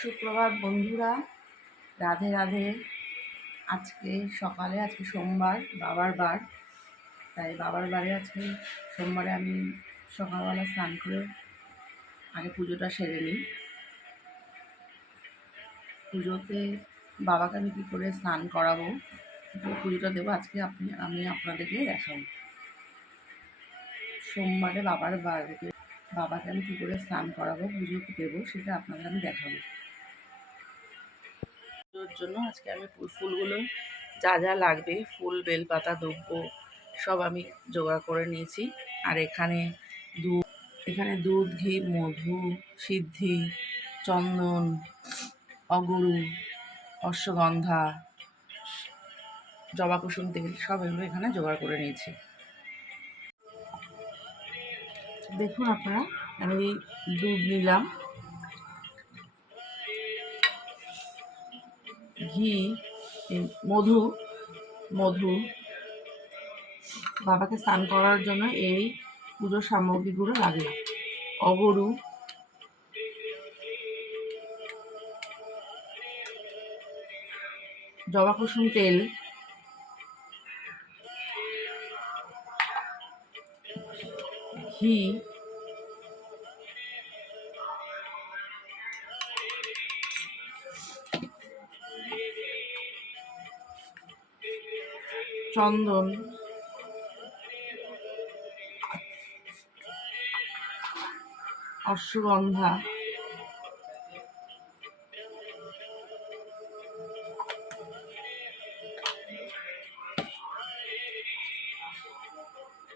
সুপ্রভাত বন্ধুরা, রাধে রাধে। আজকে সোমবার, বাবার বার। তাই বাবার বারে আজকে সোমবারে আমি সকালবেলা স্নান করে আগে পুজোটা সেরে নিই। পুজোতে বাবাকে আমি কী করে স্নান করাবো, কী করে পুজোটা দেবো, আজকে আমি আপনাদেরকে দেখাবো। সোমবারে বাবার বার, বাবাকে আমি কী করে স্নান করাবো, পুজো দেবো, সেটা আপনাদের আমি দেখাবো। পুজোর জন্য আজকে আমি ফুলগুলো যা যা লাগবে, ফুল, বেলপাতা, দুব্ব সব আমি জোগাড় করে নিয়েছি। আর এখানে দুধ, ঘি, মধু, সিদ্ধি, চন্দন, অগুরু, অশ্বগন্ধা, জবা কুসুম তেল সব এগুলো এখানে জোগাড় করে নিয়েছি। দেখুন আপনারা, আমি দুধ নিলাম, ঘি, মধু। বাবাকে স্নান করার জন্য এই পুজোর সামগ্রীগুলো লাগে। অগরু, জবা কুসুম তেল, ঘি, চন্দন, অশ্বগন্ধা,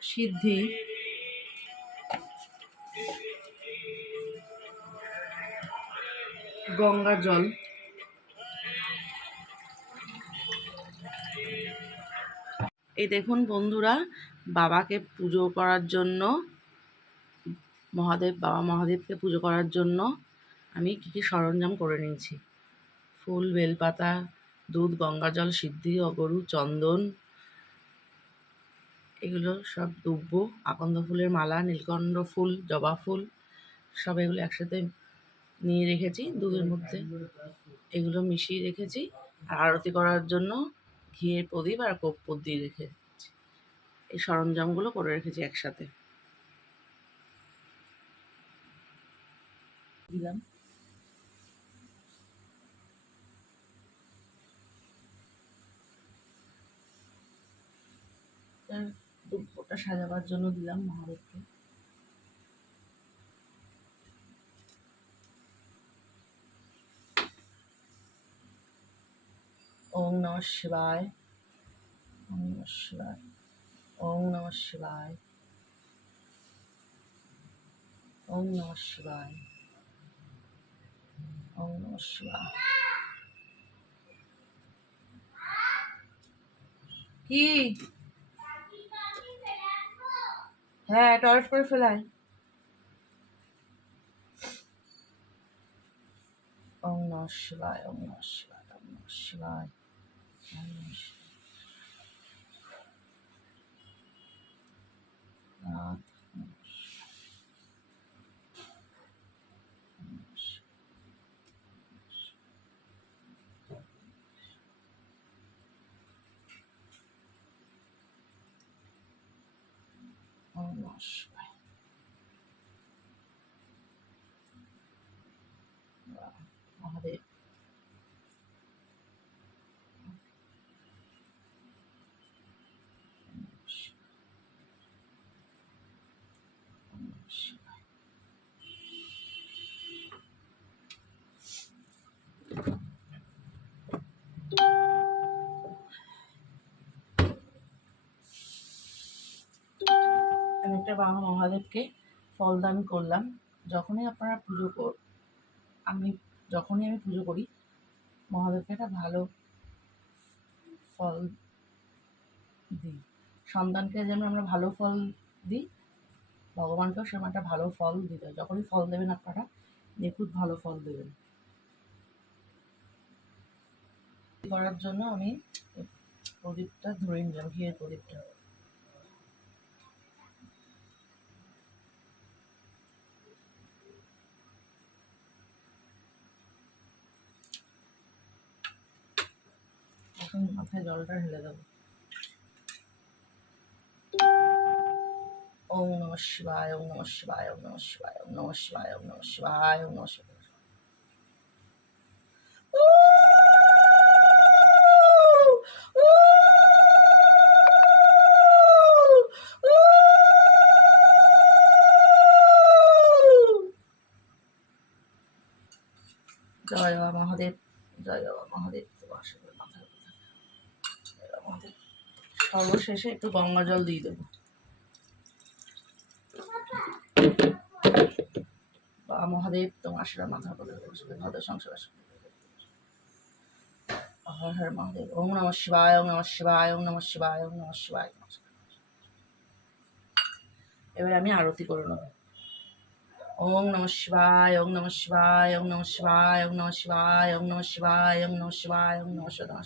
সিদ্ধি, গঙ্গা জল, এই দেখুন বন্ধুরা, বাবাকে পুজো করার জন্য বাবা মহাদেবকে পুজো করার জন্য আমি কী কী সরঞ্জাম করে নিয়েছি। ফুল, বেলপাতা, দুধ, গঙ্গা জল, সিদ্ধি, অগরু, চন্দন, এগুলো সব দুব্ব, আকন্দ ফুলের মালা, নীলকণ্ঠ ফুল, জবা ফুল সব এগুলো একসাথে নিয়ে রেখেছি দুধের মধ্যে, এগুলো মিশিয়ে রেখেছি। আর আরতি করার জন্য ঘিয়ের প্রদীপ আর কর্পূর দিয়ে রেখেছি। এই সরঞ্জামগুলো করে রেখেছি একসাথে। দিলাম দুব্বটা সাজাবার জন্য দিলাম মহাদেবকে। ওম নমঃ শিবায়, ওম নমঃ শিবায়, ওম নমঃ শিবায়, ওম নমঃ শিবায়, ওম নমঃ শিবায়। কি? হ্যাঁ, টয়লেট করে ফেলাই। ওম নমঃ শিবায়, ওম নমঃ শিবায়, ওম নমঃ শিবায়, ওম নমঃ শিবায়। ওম নমঃ শিবায়। মহাদেব আমি একটা বাবা মহাদেবকে ফলদান করলাম। যখনই আপনারা যখনই আমি পুজো করি, মহাদেবকে একটা ভালো ফল দিই। সন্তানকে যেমন আমরা ভালো ফল দিই, ভগবানকেও সেরকম একটা ভালো ফল দিতে হয়। যখনই ফল দেবেন আপনারা, নিখুঁত ভালো ফল দেবেন। করার জন্য আমি প্রদীপটা ধরে নিলাম, ঘিয়ের প্রদীপটা। মাথায় জলটা ঢেলে দেবো। ওম নমঃ শিবায়, ওম নমঃ শিবায়, ওম নমঃ শিবায়, ওম নমঃ শিবায়, ওম নমঃ শিবায়, ওম নমঃ শিবায়। জয় বাবা মহাদেব, জয় বাবা মহাদেব। তোমার সাথে মাথার কথা। জয় বাবা মহাদেব। সর্বশেষে একটু গঙ্গা জল দিয়ে দেবো। বাবা মহাদেব তোমার সেটা মাথার কথা বসবে, ভালো সংসার। হর হর মহাদেব। ওম নমঃ শিবায়, ওম নমঃ শিবায়, ওম নমঃ শিবায়, ওম নমঃ শিবায়। এবার আমি আরতি করে নেব। ওম নমঃ শিবায়, ওম নমঃ শিবায়, ওম নমঃ শিবায়, ওম নমঃ শিবায়, ওম নমঃ শিবায়, ওম নমঃ শিবায়, ওম নমঃ শিবায়।